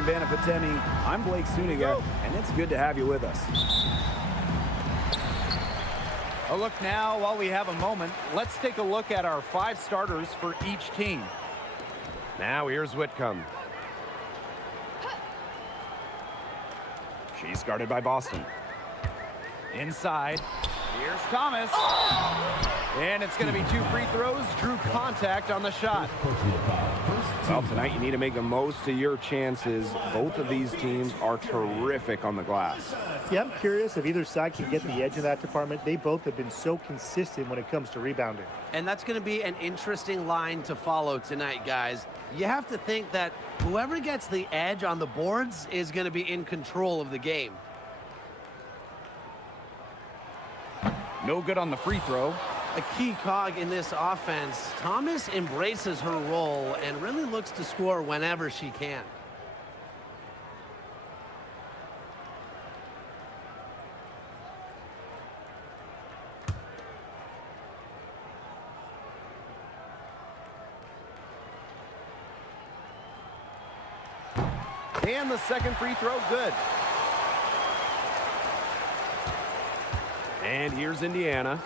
morning, Banafitemi. I'm Blake Suniga, and it's good to have you with us. A look now, while we have a moment, let's take a look at our 5 starters for each team. Now here's Whitcomb. She's guarded by Boston. Inside, here's Thomas. And it's going to be 2 free throws. Drew contact on the shot. Well, tonight you need to make the most of your chances. Both of these teams are terrific on the glass. Yeah, I'm curious if either side can get the edge in that department. They both have been so consistent when it comes to rebounding. And that's going to be an interesting line to follow tonight, guys. You have to think that whoever gets the edge on the boards is going to be in control of the game. No good on the free throw. A key cog in this offense. Thomas embraces her role and really looks to score whenever she can. And the second free throw, good. And here's Indiana.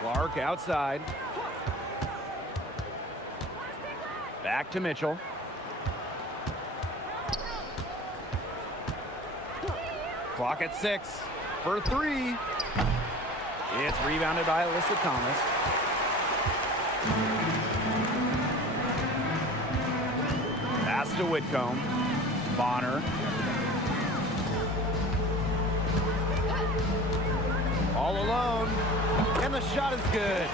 Clark outside. Back to Mitchell. Clock at 6 for 3. It's rebounded by Alyssa Thomas. Pass to Whitcomb. Bonner. All alone. And the shot is good.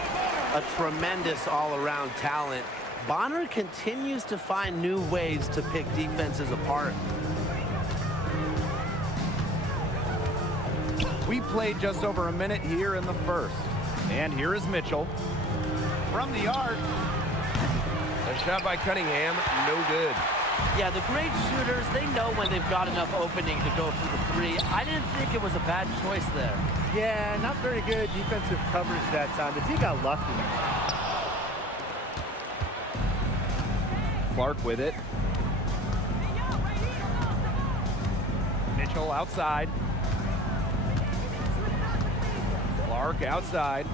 A tremendous all-around talent. Bonner continues to find new ways to pick defenses apart. We played just over a minute here in the first. And here is Mitchell. From the arc. A shot by Cunningham, no good. Yeah, the great shooters, they know when they've got enough opening to go for the 3. I didn't think it was a bad choice there. Yeah, not very good defensive coverage that time. The team got lucky. Clark with it. Mitchell outside. Clark outside.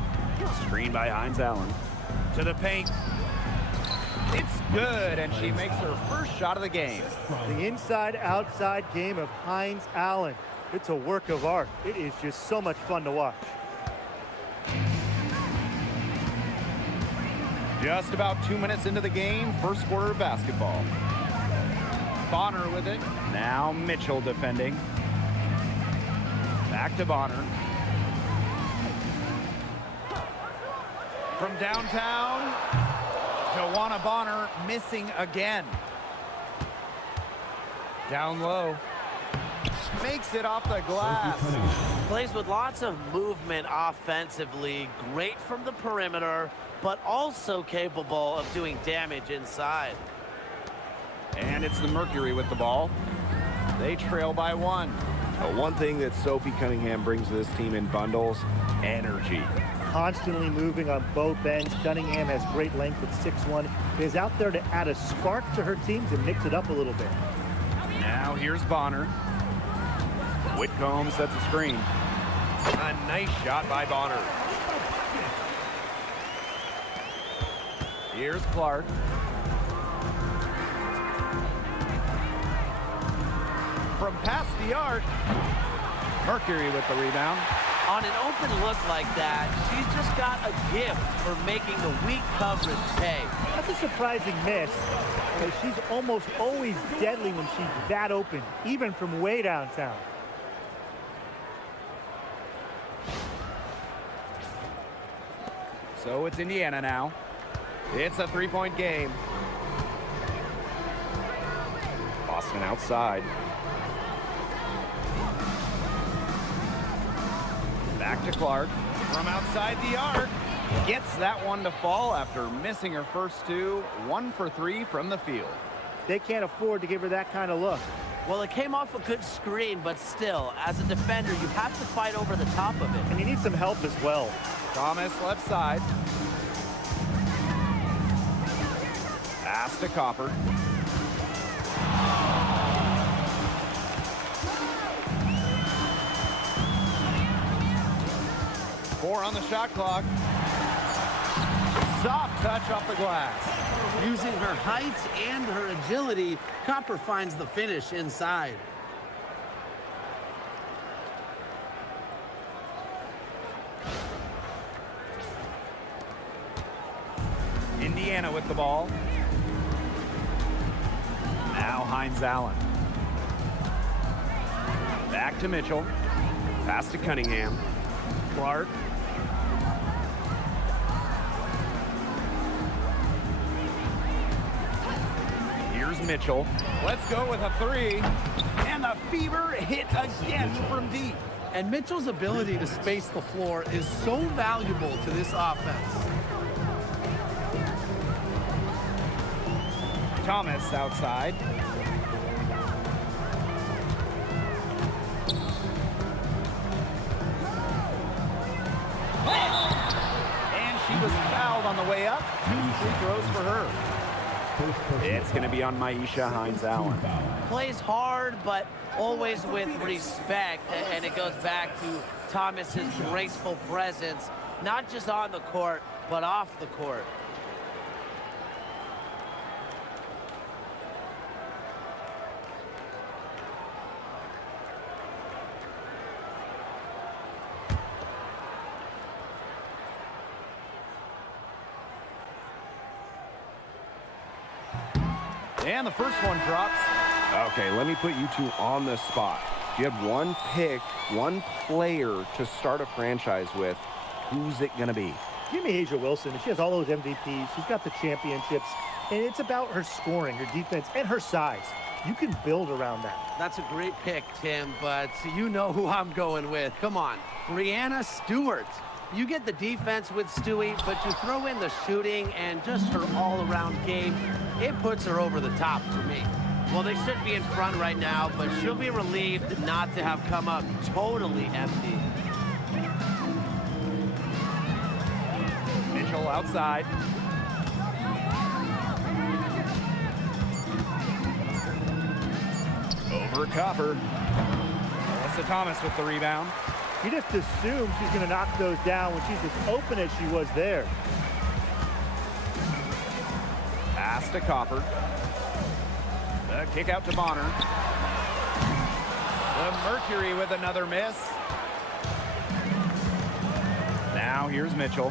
Screened by Hines Allen. To the paint. It's good, and she makes her first shot of the game. The inside-outside game of Hines Allen. It's a work of art. It is just so much fun to watch. Just about 2 minutes into the game, first quarter basketball. Bonner with it. Now Mitchell defending. Back to Bonner. From downtown, DeWanna Bonner missing again. Down low. Makes it off the glass. Plays with lots of movement offensively. Great from the perimeter, but also capable of doing damage inside. And it's the Mercury with the ball. They trail by 1. One thing that Sophie Cunningham brings to this team in bundles, energy. Constantly moving on both ends. Cunningham has great length at 6'1". Is out there to add a spark to her team to mix it up a little bit. Now here's Bonner. Whitcomb sets a screen. A nice shot by Bonner. Here's Clark. From past the arc, Mercury with the rebound. On an open look like that, she's just got a gift for making the weak coverage pay. That's a surprising miss. She's almost always deadly when she's that open, even from way downtown. So it's Indiana now. It's a 3-point game. Boston outside. Back to Clark. From outside the arc. Gets that one to fall after missing her first 2. 1 for 3 from the field. They can't afford to give her that kind of look. Well, it came off a good screen, but still, as a defender, you have to fight over the top of it. And you need some help as well. Thomas left side. Pass Pass to Copper. Four on the shot clock. Soft touch off the glass. Using her height and her agility, Copper finds the finish inside. Indiana with the ball. Now Hines Allen. Back to Mitchell. Pass to Cunningham. Clark. Here's Mitchell. Let's go with a three. And the Fever hit again from deep. And Mitchell's ability to space the floor is so valuable to this offense. Thomas outside. And she was fouled on the way up. 2 free throws for her. It's going to be on Maisha Hines Allen. Plays hard, but always with respect. And it goes back to Thomas's graceful presence, not just on the court, but off the court. And the first one drops. Okay, let me put you two on the spot. If you had one pick, one player to start a franchise with, who's it going to be? Give me Asia Wilson. She has all those MVPs. She's got the championships. And it's about her scoring, her defense, and her size. You can build around that. That's a great pick, Tim, but you know who I'm going with. Come on, Breanna Stewart. You get the defense with Stewie, but you throw in the shooting and just her all-around game. It puts her over the top for me. Well, they should be in front right now, but she'll be relieved not to have come up totally empty. Mitchell outside. Over Copper. Alyssa Thomas with the rebound. You just assume she's going to knock those down when she's as open as she was there. Pass to Copper. The kick out to Bonner. The Mercury with another miss. Now here's Mitchell.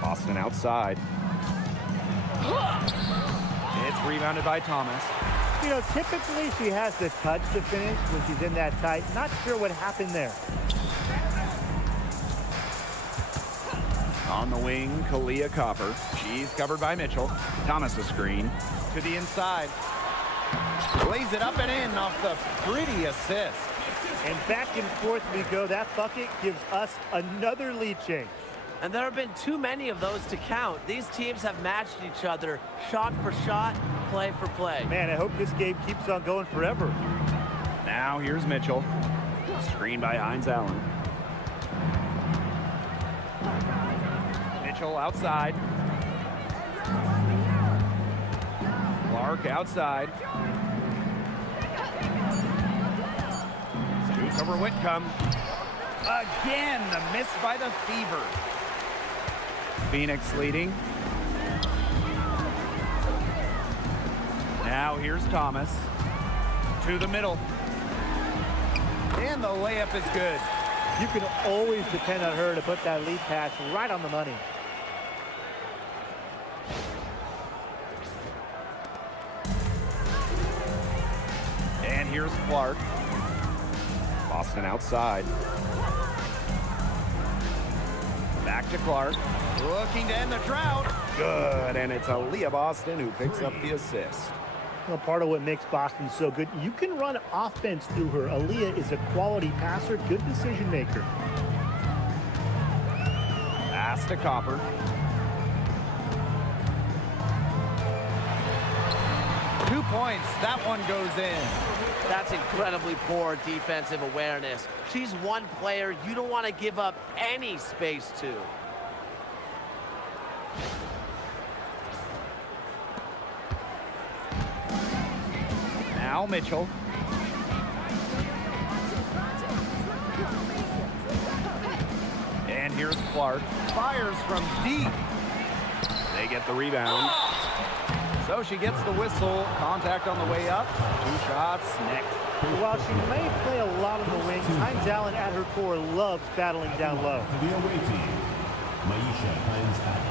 Boston outside. It's rebounded by Thomas. You know, typically she has the touch to finish when she's in that tight. Not sure what happened there. On the wing, Kahleah Copper. She's covered by Mitchell. Thomas a screen. To the inside. Lays it up and in off the pretty assist. And back and forth we go. That bucket gives us another lead change. And there have been too many of those to count. These teams have matched each other shot for shot, play for play. Man, I hope this game keeps on going forever. Now here's Mitchell. Screen by Hines Allen. Mitchell outside. Clark outside. Shoots over Whitcomb. Again, the miss by the Fever. Phoenix leading. Now here's Thomas. To the middle. And the layup is good. You can always depend on her to put that lead pass right on the money. And here's Clark. Boston outside. Back to Clark. Looking to end the drought. Good, and it's Aliyah Boston who picks up the assist. Well, part of what makes Boston so good, you can run offense through her. Aliyah is a quality passer, good decision maker. Pass to Copper. Two points. That one goes in. That's incredibly poor defensive awareness. She's one player you don't want to give up any space to. Now Mitchell. And here's Clark. Fires from deep. They get the rebound. So she gets the whistle. Contact on the way up. 2 shots next. While she may play a lot on the wings, Hines Allen at her core loves battling down low. For the away team, Maisha Hines Allen.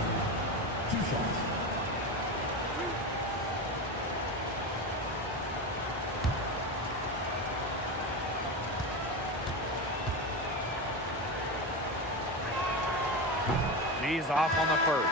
2 shots. She's off on the first.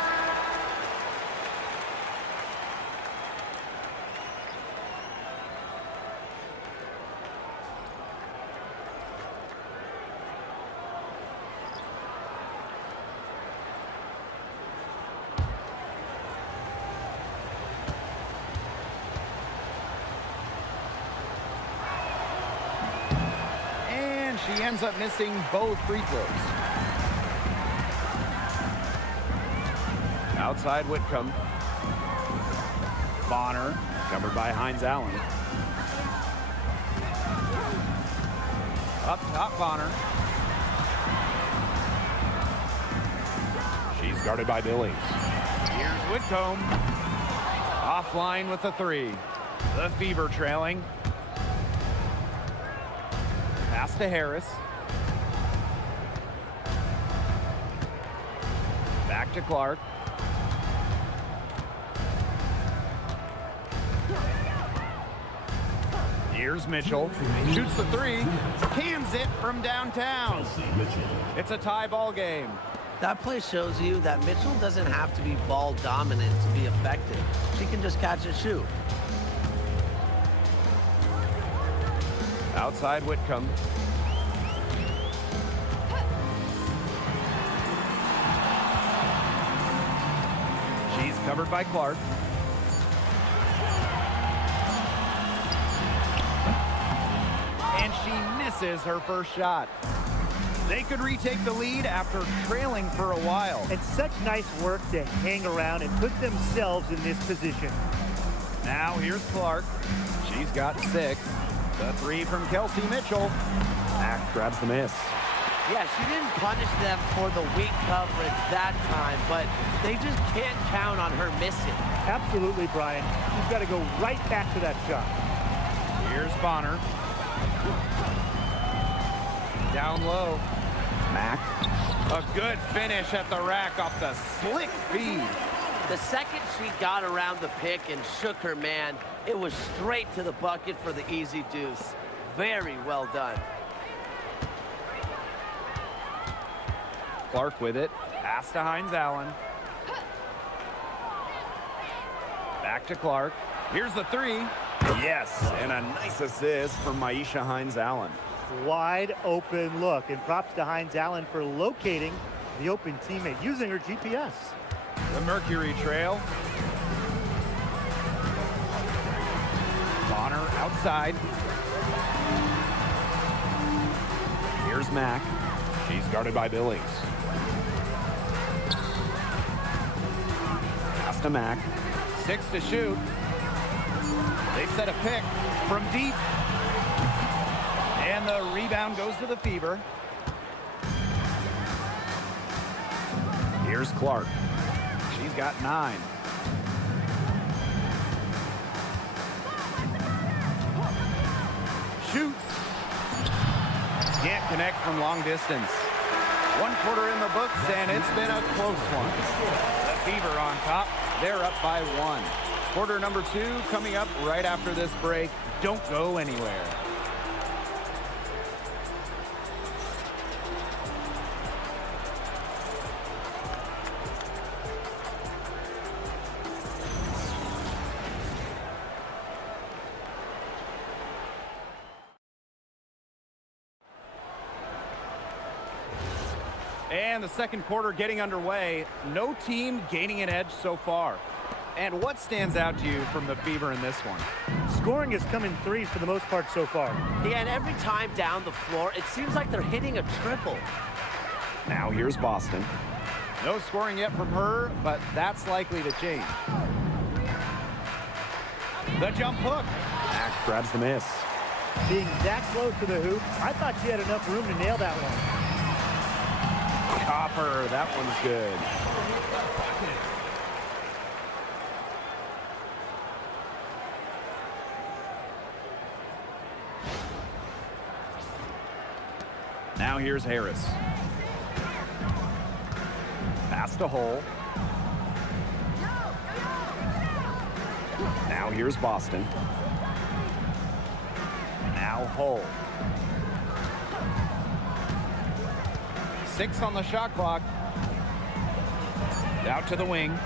And she ends up missing both free throws. Outside Whitcomb. Bonner, covered by Hines Allen. Up top, Bonner. She's guarded by Billings. Here's Whitcomb. Offline with the 3. The Fever trailing. Pass to Harris. Back to Clark. Here's Mitchell. Shoots the 3. Cans it from downtown. Kelsey Mitchell. It's a tie ball game. That play shows you that Mitchell doesn't have to be ball dominant to be effective. She can just catch and shoot. Outside Whitcomb. She's covered by Clark. And she misses her first shot. They could retake the lead after trailing for a while. And such nice work to hang around and put themselves in this position. Now here's Clark. She's got 6. The 3 from Kelsey Mitchell. Mack grabs the miss. Yeah, she didn't punish them for the weak coverage that time, but they just can't count on her missing. Absolutely, Brian. You've got to go right back to that shot. Here's Bonner. Down low. Mack. A good finish at the rack off the slick feed. The second she got around the pick and shook her man, it was straight to the bucket for the easy deuce. Very well done. Clark with it. Pass to Hines Allen. Back to Clark. Here's the 3. Yes, and a nice assist from Maisha Hines Allen. Wide open look, and props to Hines Allen for locating the open teammate using her GPS. The Mercury trail. Bonner outside. Here's Mack. She's guarded by Billings. Pass to Mack. 6 to shoot. They set a pick from deep. And the rebound goes to the Fever. Here's Clark. She's got 9. Shoots. Can't connect from long distance. 1 quarter in the books, and it's been a close one. The Fever on top. They're up by 1. Quarter number 2 coming up right after this break. Don't go anywhere. And the second quarter getting underway. No team gaining an edge so far. And what stands out to you from the Fever in this one? Scoring has come in 3s for the most part so far. Yeah, and every time down the floor, it seems like they're hitting a triple. Now here's Boston. No scoring yet from her, but that's likely to change. The jump hook. Mack grabs the miss. Being that close to the hoop, I thought she had enough room to nail that one. Copper, that one's good. Now here's Harris. Pass to Hull. Now here's Boston. Now Hull. 6 on the shot clock. Out to the wing.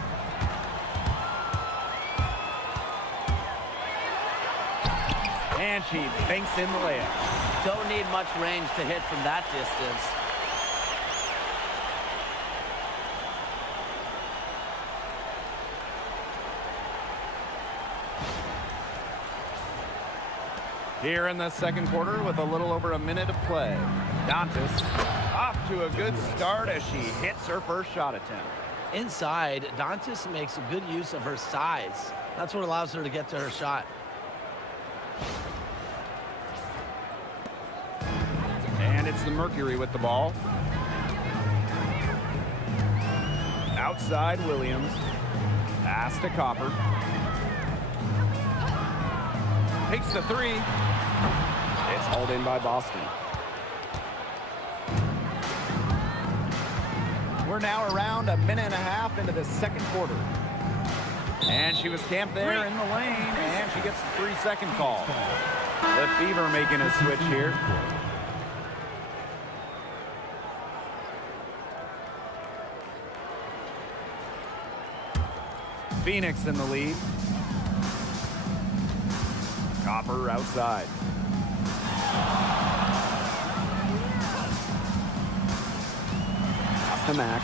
And she banks in the layup. Don't need much range to hit from that distance. Here in the second quarter with a little over a minute of play. Dantas off to a good start as she hits her first shot attempt. Inside, Dantas makes good use of her size. That's what allows her to get to her shot. And it's the Mercury with the ball. Outside Williams. Pass to Copper. Takes the three. It's hauled in by Boston. We're now around a minute and a half into the second quarter. And she was camped there in the lane, and she gets the 3-second call. The Fever making a switch here. Phoenix in the lead. Copper outside. Pass to Mack.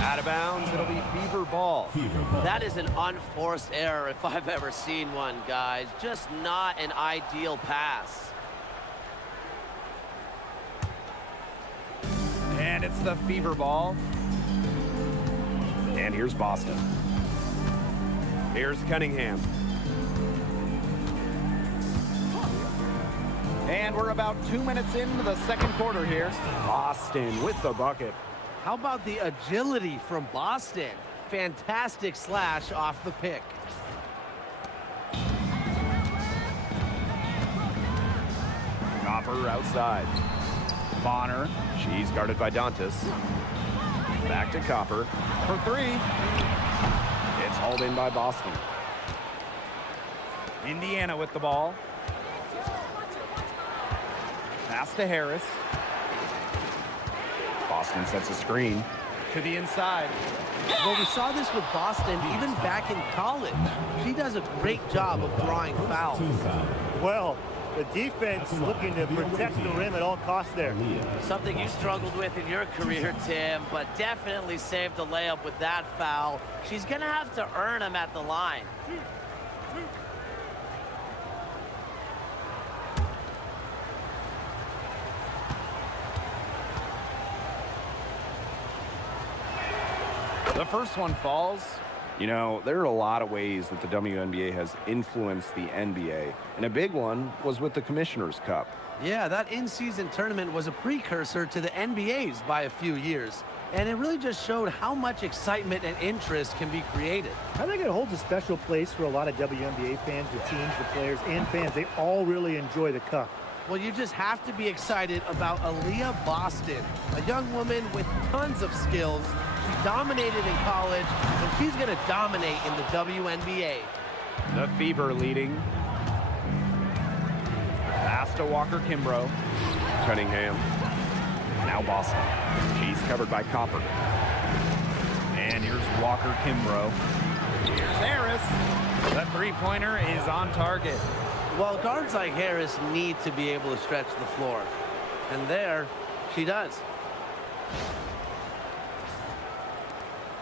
Out of bounds, it'll be Fever ball. Fever ball. That is an unforced error if I've ever seen one, guys. Just not an ideal pass. And it's the Fever ball. And here's Boston. Here's Cunningham. And we're about 2 minutes into the second quarter here. Boston with the bucket. How about the agility from Boston? Fantastic slash off the pick. Copper outside. Bonner. She's guarded by Dantas. Back to Copper for three. It's hauled in by Boston. Indiana with the ball. Pass to Harris. Boston sets a screen. To the inside. Well, we saw this with Boston even back in college. She does a great job of drawing fouls. Team foul. Well, the defense looking to protect the rim at all costs there. Aliyah. Something you struggled with in your career, Tim, but definitely saved a layup with that foul. She's going to have to earn them at the line. The first one falls. You know, there are a lot of ways that the WNBA has influenced the NBA, and a big one was with the Commissioner's Cup. Yeah, that in-season tournament was a precursor to the NBA's by a few years, and it really just showed how much excitement and interest can be created. I think it holds a special place for a lot of WNBA fans, the teams, the players, and fans. They all really enjoy the cup. Well, you just have to be excited about Aliyah Boston, a young woman with tons of skills. She dominated in college, and she's going to dominate in the WNBA. The Fever leading. Pass to Walker Kimbrough. Cunningham. Now Boston. She's covered by Copper. And here's Walker Kimbrough. Here's Harris. The three-pointer is on target. Well, guards like Harris need to be able to stretch the floor. And there, she does.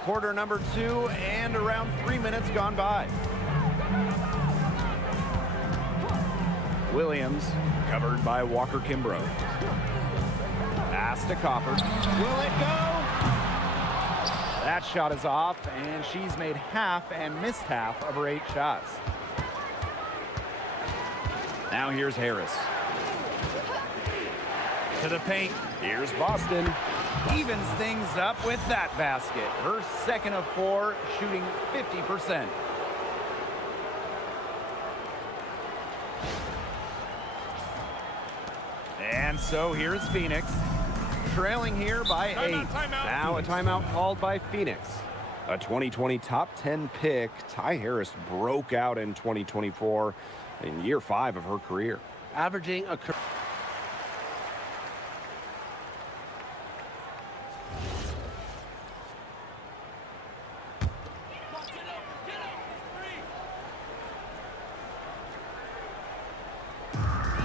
Quarter number 2 and around 3 minutes gone by. Williams covered by Walker Kimbrough. Pass to Copper. Will it go? That shot is off, and she's made half and missed half of her 8 shots. Now here's Harris. To the paint. Here's Boston. Evens things up with that basket. Her second of 4, shooting 50%. And so here's Phoenix. Trailing here by 8. Now a timeout called by Phoenix. A 2020 top 10 pick, Ty Harris broke out in 2024 in year 5 of her career. Averaging a career.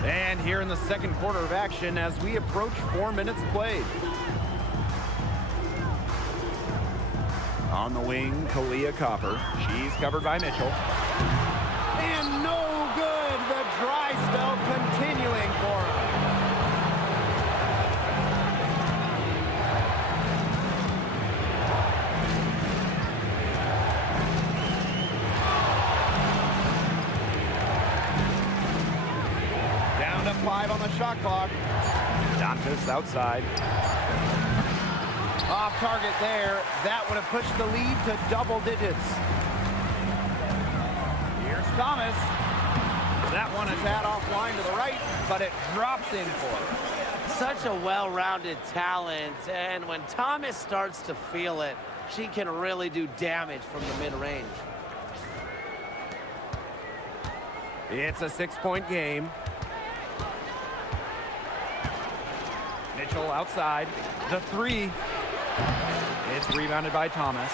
And here in the second quarter of action as we approach 4 minutes played. On the wing, Kahleah Copper. She's covered by Mitchell. And no good. The dry spell continuing for her. Down to 5 on the shot clock. Dantas outside. Off target there. That would have pushed the lead to double digits. Here's Thomas. That one a tad offline to the right, but it drops in for her. Such a well-rounded talent, and when Thomas starts to feel it, she can really do damage from the mid-range. It's a 6-point game. Mitchell outside. The 3. It's rebounded by Thomas.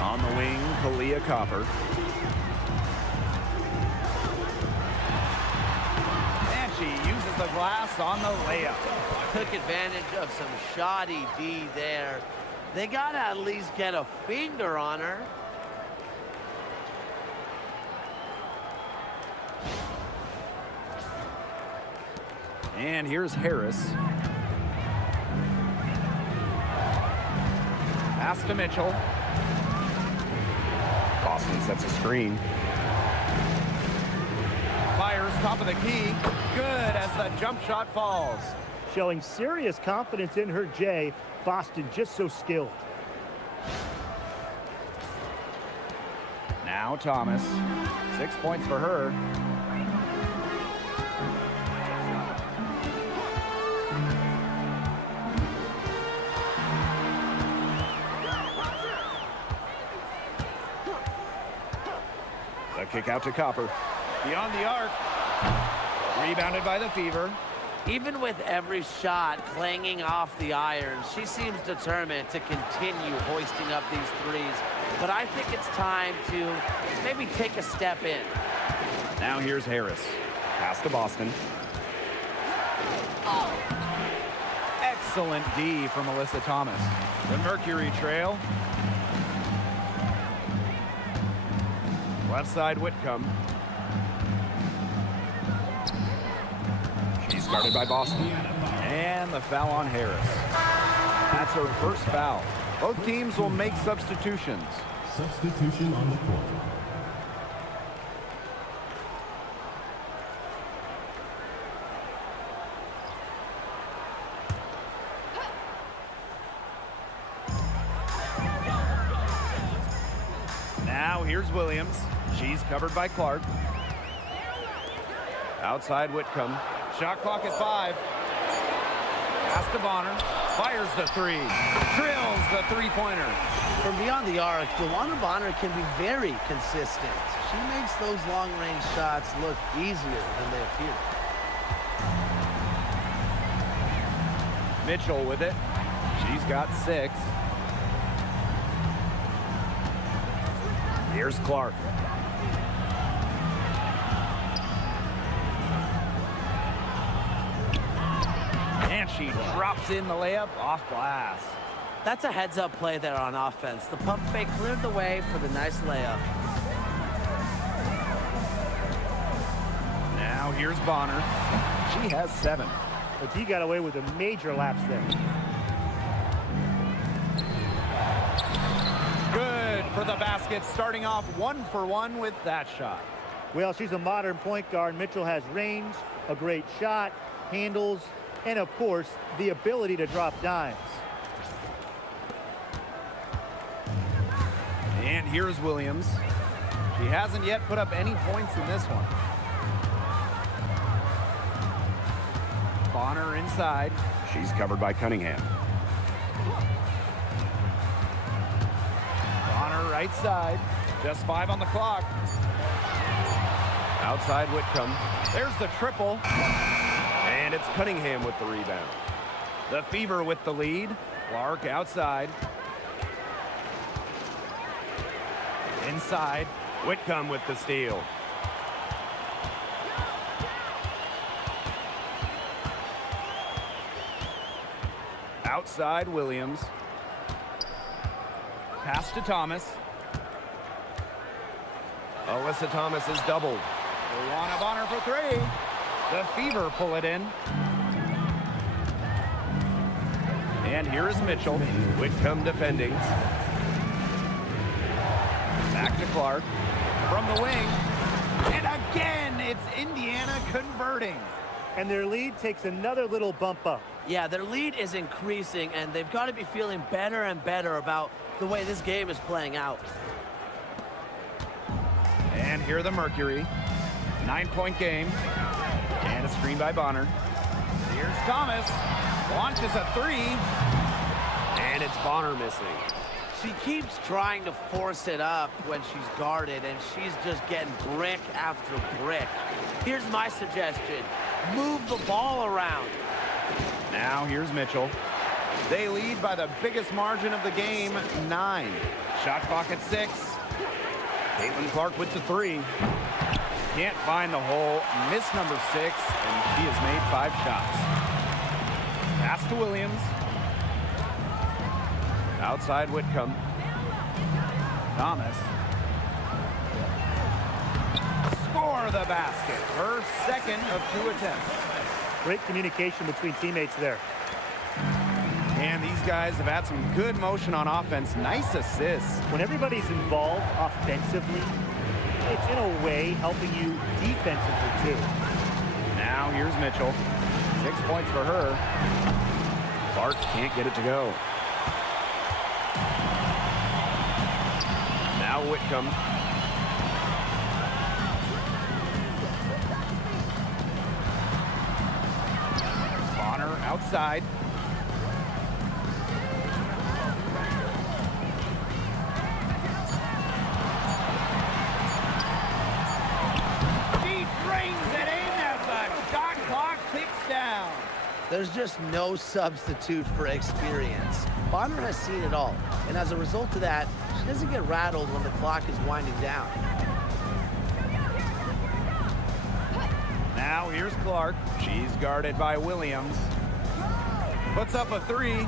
On the wing, Kahleah Copper. And she uses the glass on the layup. Took advantage of some shoddy D there. They got to at least get a finger on her. And here's Harris. Pass to Mitchell. Boston sets a screen. Fires top of the key. Good as the jump shot falls. Showing serious confidence in her J. Boston just so skilled. Now Thomas. 6 points for her. A kick out to Copper. Beyond the arc. Rebounded by the Fever. Even with every shot clanging off the iron, she seems determined to continue hoisting up these threes. But I think it's time to maybe take a step in. Now here's Harris. Pass to Boston. Excellent D from Alyssa Thomas. The Mercury trail. Left side Whitcomb. She's guarded by Boston. And the foul on Harris. That's her first foul. Both teams will make substitutions. Substitution on the court. Now here's Williams. She's covered by Clark. Outside Whitcomb. Shot clock at 5. Pass to Bonner. Fires the 3. Drills the three-pointer. From beyond the arc, DeWanna Bonner can be very consistent. She makes those long-range shots look easier than they appear. Mitchell with it. She's got 6. Here's Clark. And she drops in the layup off glass. That's a heads-up play there on offense. The pump fake cleared the way for the nice layup. Now here's Bonner. She has 7. But he got away with a major lapse there. Good for for the basket, starting off 1 for 1 with that shot. Well, she's a modern point guard. Mitchell has range, a great shot, handles, and of course, the ability to drop dimes. And here's Williams. She hasn't yet put up any points in this one. Bonner inside. She's covered by Cunningham. Bonner right side. Just 5 on the clock. Outside Whitcomb. There's the triple. And it's Cunningham with the rebound. The Fever with the lead. Clark outside. Inside. Whitcomb with the steal. Outside Williams. Pass to Thomas. Alyssa Thomas is doubled. DeWanna Bonner for 3. The Fever pull it in. And here is Mitchell. Whitcomb defending. Back to Clark. From the wing. And again, it's Indiana converting. And their lead takes another little bump up. Yeah, their lead is increasing, and they've got to be feeling better and better about the way this game is playing out. And here the Mercury. 9-point game. And a screen by Bonner. Here's Thomas. Launches a 3. And it's Bonner missing. She keeps trying to force it up when she's guarded, and she's just getting brick after brick. Here's my suggestion. Move the ball around. Now here's Mitchell. They lead by the biggest margin of the game, 9. Shot clock at 6. Caitlin Clark with the 3. Can't find the hole. Miss number 6, and she has made 5 shots. Pass to Williams. Outside Whitcomb. Thomas. Score the basket. Her second of 2 attempts. Great communication between teammates there. And these guys have had some good motion on offense. Nice assists. When everybody's involved offensively, it's in a way helping you defensively too. Now here's Mitchell. 6 points for her. Clark can't get it to go. Now Whitcomb. Bonner outside. She brings it in as the shot clock ticks down. There's just no substitute for experience. Bonner has seen it all, and as a result of that, she doesn't get rattled when the clock is winding down. Now here's Clark. She's guarded by Williams. Puts up a 3.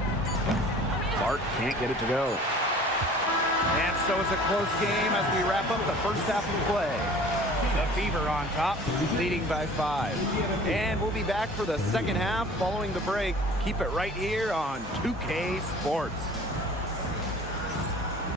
Clark can't get it to go. And so it's a close game as we wrap up the first half of play. The Fever on top, leading by 5. And we'll be back for the second half following the break. Keep it right here on 2K Sports.